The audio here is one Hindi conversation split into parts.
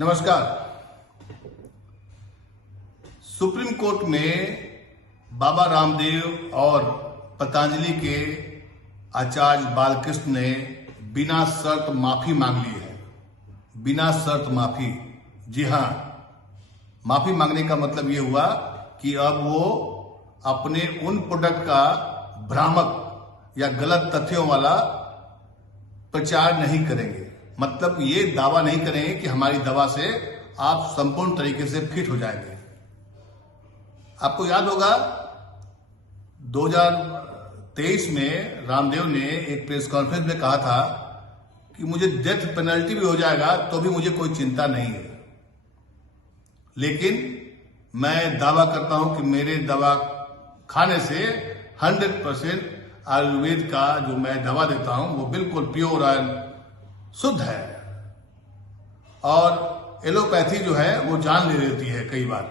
नमस्कार। सुप्रीम कोर्ट में बाबा रामदेव और पतंजलि के आचार्य बालकृष्ण ने बिना शर्त माफी मांग ली है। बिना शर्त माफी। जी हां, माफी मांगने का मतलब यह हुआ कि अब वो अपने उन प्रोडक्ट का भ्रामक या गलत तथ्यों वाला प्रचार नहीं करेंगे। मतलब ये दावा नहीं करेंगे कि हमारी दवा से आप संपूर्ण तरीके से फिट हो जाएंगे। आपको याद होगा 2023 में रामदेव ने एक प्रेस कॉन्फ्रेंस में कहा था कि मुझे डेथ पेनल्टी भी हो जाएगा तो भी मुझे कोई चिंता नहीं है, लेकिन मैं दावा करता हूं कि मेरे दवा खाने से 100% आयुर्वेद का जो मैं दवा देता हूं वो बिल्कुल प्योर और शुद्ध है, और एलोपैथी जो है वो जान ले लेती है कई बार।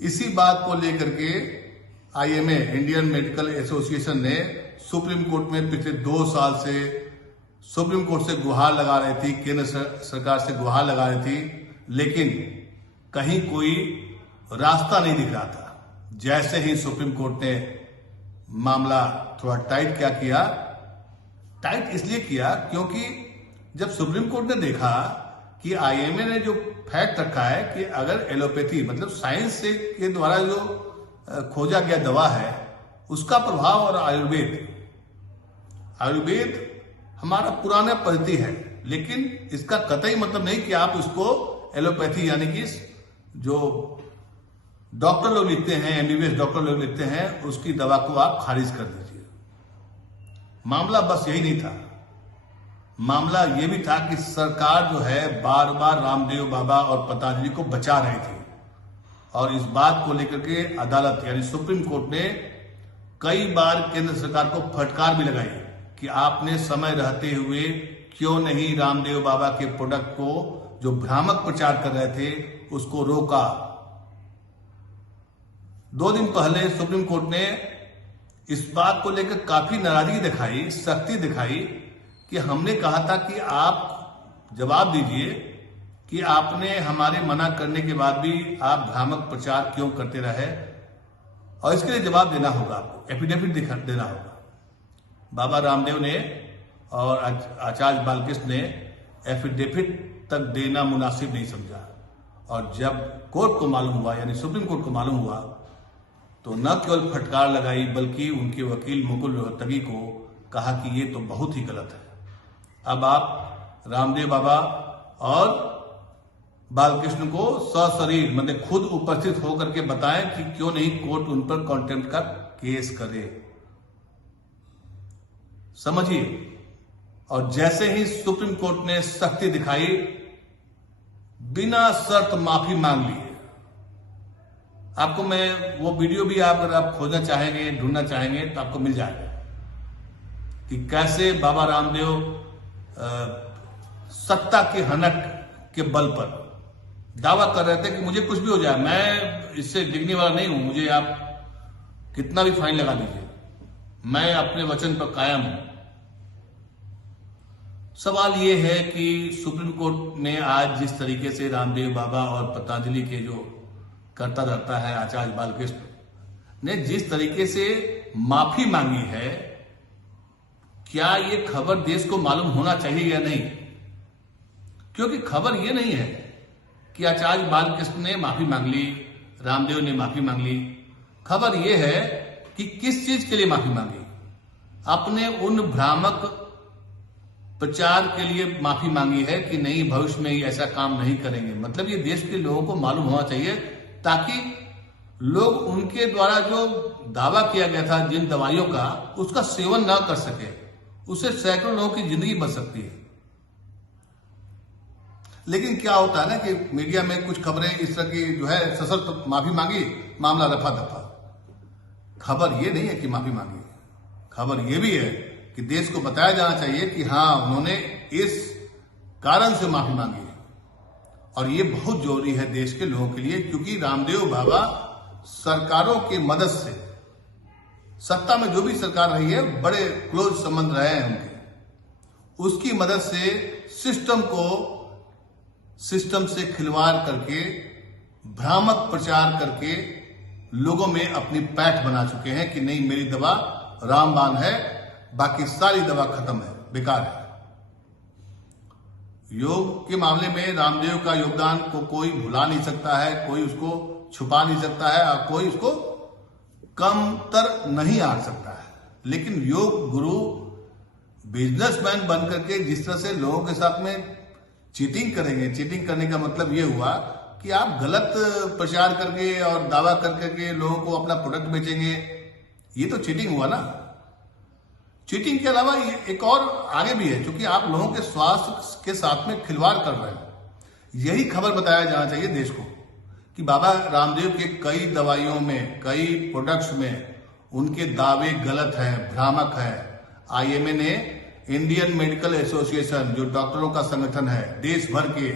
इसी बात को लेकर के आईएमए इंडियन मेडिकल एसोसिएशन ने सुप्रीम कोर्ट में पिछले 2 साल से सुप्रीम कोर्ट से गुहार लगा रही थी, केंद्र सरकार से गुहार लगा रही थी, लेकिन कहीं कोई रास्ता नहीं दिख रहा था। जैसे ही सुप्रीम कोर्ट ने मामला थोड़ा टाइट किया, टाइट इसलिए किया क्योंकि जब सुप्रीम कोर्ट ने देखा कि आईएमए ने जो फैक्ट रखा है कि अगर एलोपैथी मतलब साइंस से के द्वारा जो खोजा गया दवा है उसका प्रभाव, और आयुर्वेद हमारा पुराना पद्धति है, लेकिन इसका कतई मतलब नहीं कि आप उसको एलोपैथी यानी कि जो डॉक्टर लोग लिखते हैं, एमबीबीएस डॉक्टर लोग लिखते हैं, उसकी दवा को आप खारिज कर दीजिए। मामला बस यही नहीं था। मामला यह भी था कि सरकार जो है बार बार रामदेव बाबा और पतंजलि को बचा रही थी, और इस बात को लेकर के अदालत यानी सुप्रीम कोर्ट ने कई बार केंद्र सरकार को फटकार भी लगाई कि आपने समय रहते हुए क्यों नहीं रामदेव बाबा के प्रोडक्ट को जो भ्रामक प्रचार कर रहे थे उसको रोका। 2 दिन पहले सुप्रीम कोर्ट ने इस बात को लेकर काफी नाराजगी दिखाई, सख्ती दिखाई कि हमने कहा था कि आप जवाब दीजिए कि आपने हमारे मना करने के बाद भी आप भ्रामक प्रचार क्यों करते रहे, और इसके लिए जवाब देना होगा, आपको एफिडेविट देना होगा। बाबा रामदेव ने और आचार्य बालकृष्ण ने एफिडेविट तक देना मुनासिब नहीं समझा, और जब कोर्ट को मालूम हुआ यानी सुप्रीम कोर्ट को मालूम हुआ तो न केवल फटकार लगाई बल्कि उनके वकील मुकुल रोहतगी को कहा कि ये तो बहुत ही गलत है। अब आप रामदेव बाबा और बालकृष्ण को सशरीर मतलब खुद उपस्थित होकर के बताएं कि क्यों नहीं कोर्ट उन पर कॉन्टेम्प्ट का केस करे। समझिए। और जैसे ही सुप्रीम कोर्ट ने सख्ती दिखाई, बिना शर्त माफी मांग ली। आपको मैं वो वीडियो भी अगर आप खोजना चाहेंगे, ढूंढना चाहेंगे तो आपको मिल जाएगा कि कैसे बाबा रामदेव सत्ता के हनक के बल पर दावा कर रहे थे कि मुझे कुछ भी हो जाए, मैं इससे डिगने वाला नहीं हूं, मुझे आप कितना भी फाइन लगा दीजिए, मैं अपने वचन पर कायम हूं। सवाल यह है कि सुप्रीम कोर्ट ने आज जिस तरीके से रामदेव बाबा और पतंजलि के जो करता रहता है आचार्य बालकृष्ण ने जिस तरीके से माफी मांगी है, क्या ये खबर देश को मालूम होना चाहिए या नहीं? क्योंकि खबर ये नहीं है कि आचार्य बालकृष्ण ने माफी मांग ली, रामदेव ने माफी मांग ली। खबर ये है कि किस चीज के लिए माफी मांगी। अपने उन भ्रामक प्रचार के लिए माफी मांगी है कि नहीं भविष्य में ऐसा काम नहीं करेंगे। मतलब ये देश के लोगों को मालूम होना चाहिए ताकि लोग उनके द्वारा जो दावा किया गया था जिन दवाइयों का, उसका सेवन ना कर सके, उससे सैकड़ों लोगों की जिंदगी बच सकती है। लेकिन क्या होता है ना कि मीडिया में कुछ खबरें इस तरह की जो है सशर्त माफी मांगी, मामला रफा दफा। खबर ये नहीं है कि माफी मांगी, खबर ये भी है कि देश को बताया जाना चाहिए कि हाँ उन्होंने इस कारण से माफी मांगी है, और ये बहुत जरूरी है देश के लोगों के लिए, क्योंकि रामदेव बाबा सरकारों की मदद से, सत्ता में जो भी सरकार रही है बड़े क्लोज संबंध रहे हैं उनके, उसकी मदद से सिस्टम को सिस्टम से खिलवाड़ करके, भ्रामक प्रचार करके लोगों में अपनी पैठ बना चुके हैं कि नहीं मेरी दवा रामबाण है, बाकी सारी दवा खत्म है, बेकार है। योग के मामले में रामदेव का योगदान को कोई भुला नहीं सकता है, कोई उसको छुपा नहीं सकता है और कोई उसको कमतर नहीं आंक सकता है। लेकिन योग गुरु बिजनेसमैन बन करके जिस तरह से लोगों के साथ में चीटिंग करेंगे, चीटिंग करने का मतलब ये हुआ कि आप गलत प्रचार करके और दावा करके लोगों को अपना प्रोडक्ट बेचेंगे, ये तो चीटिंग हुआ ना। चीटिंग के अलावा एक और आगे भी है, क्योंकि आप लोगों के स्वास्थ्य के साथ में खिलवाड़ कर रहे हैं। यही खबर बताया जाना चाहिए देश को कि बाबा रामदेव के कई दवाइयों में, कई प्रोडक्ट्स में उनके दावे गलत हैं, भ्रामक हैं। आईएमए ने, इंडियन मेडिकल एसोसिएशन, जो डॉक्टरों का संगठन है देश भर के,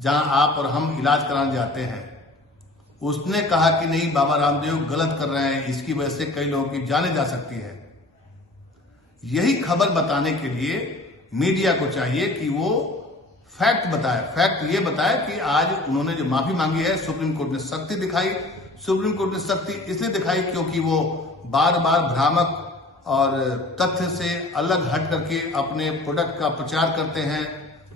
जहां आप और हम इलाज कराने जाते हैं, उसने कहा कि नहीं बाबा रामदेव गलत कर रहे हैं, इसकी वजह से कई लोगों की जाने जा सकती है। यही खबर बताने के लिए मीडिया को चाहिए कि वो फैक्ट बताए। फैक्ट ये बताए कि आज उन्होंने जो माफी मांगी है, सुप्रीम कोर्ट ने सख्ती दिखाई। सुप्रीम कोर्ट ने सख्ती इसलिए दिखाई क्योंकि वो बार बार भ्रामक और तथ्य से अलग हट करके अपने प्रोडक्ट का प्रचार करते हैं,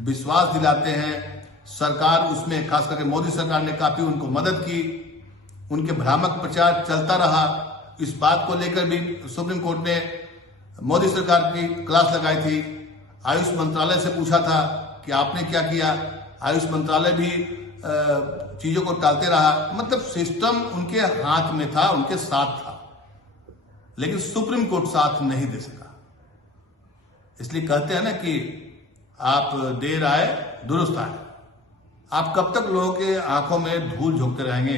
विश्वास दिलाते हैं। सरकार उसमें, खास करके मोदी सरकार ने काफी उनको मदद की, उनके भ्रामक प्रचार चलता रहा। इस बात को लेकर भी सुप्रीम कोर्ट ने मोदी सरकार की क्लास लगाई थी। आयुष मंत्रालय से पूछा था कि आपने क्या किया, आयुष मंत्रालय भी चीजों को टालते रहा। मतलब सिस्टम उनके हाथ में था, उनके साथ था, लेकिन सुप्रीम कोर्ट साथ नहीं दे सका। इसलिए कहते हैं ना कि आप देर आए दुरुस्त आए। आप कब तक लोगों के आंखों में धूल झोंकते रहेंगे?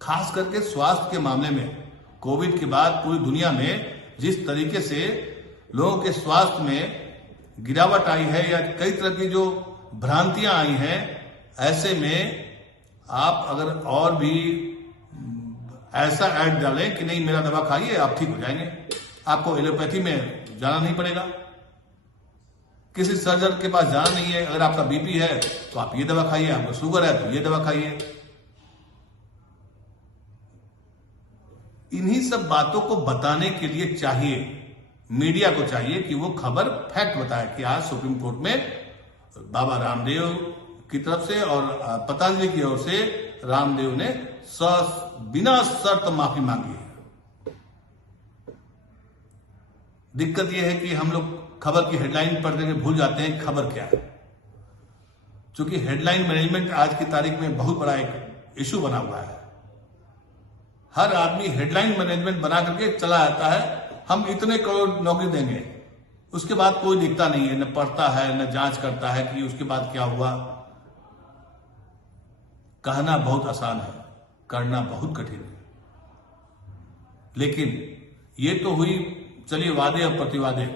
खास करके स्वास्थ्य के मामले में कोविड के बाद पूरी दुनिया में जिस तरीके से लोगों के स्वास्थ्य में गिरावट आई है या कई तरह की जो भ्रांतियां आई हैं, ऐसे में आप अगर और भी ऐसा ऐड डालें कि नहीं मेरा दवा खाइए आप ठीक हो जाएंगे, आपको एलोपैथी में जाना नहीं पड़ेगा, किसी सर्जन के पास जाना नहीं है। अगर आपका बीपी है तो आप ये दवा खाइए, आपको शुगर है तो ये दवा खाइए। इन्हीं सब बातों को बताने के लिए चाहिए, मीडिया को चाहिए कि वो खबर फैक्ट बताए कि आज सुप्रीम कोर्ट में बाबा रामदेव की तरफ से और पतंजलि की ओर से रामदेव ने बिना शर्त माफी मांगी है। दिक्कत यह है कि हम लोग खबर की हेडलाइन पढ़ने में भूल जाते हैं खबर क्या है। क्योंकि हेडलाइन मैनेजमेंट आज की तारीख में बहुत बड़ा एक इश्यू बना हुआ है। हर आदमी हेडलाइन मैनेजमेंट बना करके चला जाता है, हम इतने करोड़ नौकरी देंगे, उसके बाद कोई दिखता नहीं है, न पढ़ता है न जांच करता है कि उसके बाद क्या हुआ। कहना बहुत आसान है, करना बहुत कठिन है। लेकिन ये तो हुई चलिए वादे और प्रतिवादे,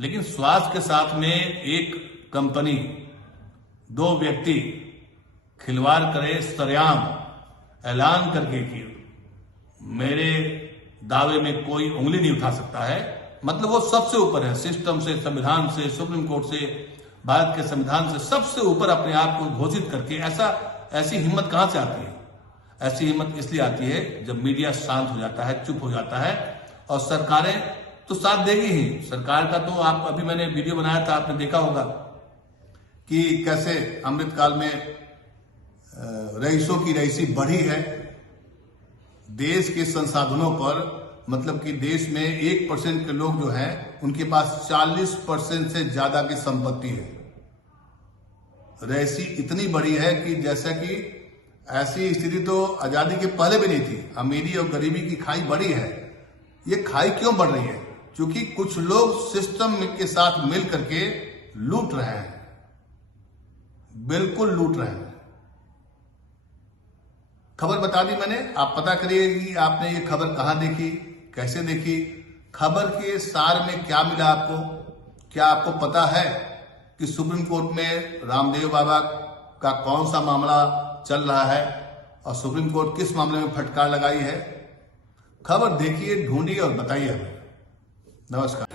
लेकिन स्वास्थ्य के साथ में एक कंपनी, दो व्यक्ति खिलवाड़ करे, सरेआम ऐलान करके कि मेरे दावे में कोई उंगली नहीं उठा सकता है, मतलब वो सबसे ऊपर है, सिस्टम से, संविधान से, सुप्रीम कोर्ट से, भारत के संविधान से सबसे ऊपर अपने आप को घोषित करके ऐसी हिम्मत कहां से आती है? ऐसी हिम्मत इसलिए आती है जब मीडिया शांत हो जाता है, चुप हो जाता है, और सरकारें तो साथ देगी ही। सरकार का तो आप अभी मैंने वीडियो बनाया था, आपने देखा होगा कि कैसे अमृतकाल में रईसों की रईसी बढ़ी है। देश के संसाधनों पर, मतलब कि देश में 1% के लोग जो हैं उनके पास 40% से ज्यादा की संपत्ति है। रईसी इतनी बड़ी है कि जैसा कि ऐसी स्थिति तो आजादी के पहले भी नहीं थी। अमीरी और गरीबी की खाई बड़ी है। ये खाई क्यों बढ़ रही है? क्योंकि कुछ लोग सिस्टम के साथ मिल करके लूट रहे हैं, बिल्कुल लूट रहे हैं। खबर बता दी मैंने, आप पता करिए कि आपने ये खबर कहां देखी, कैसे देखी, खबर के सार में क्या मिला आपको। क्या आपको पता है कि सुप्रीम कोर्ट में रामदेव बाबा का कौन सा मामला चल रहा है और सुप्रीम कोर्ट किस मामले में फटकार लगाई है? खबर देखिए, ढूंढिए और बताइए हमें। नमस्कार।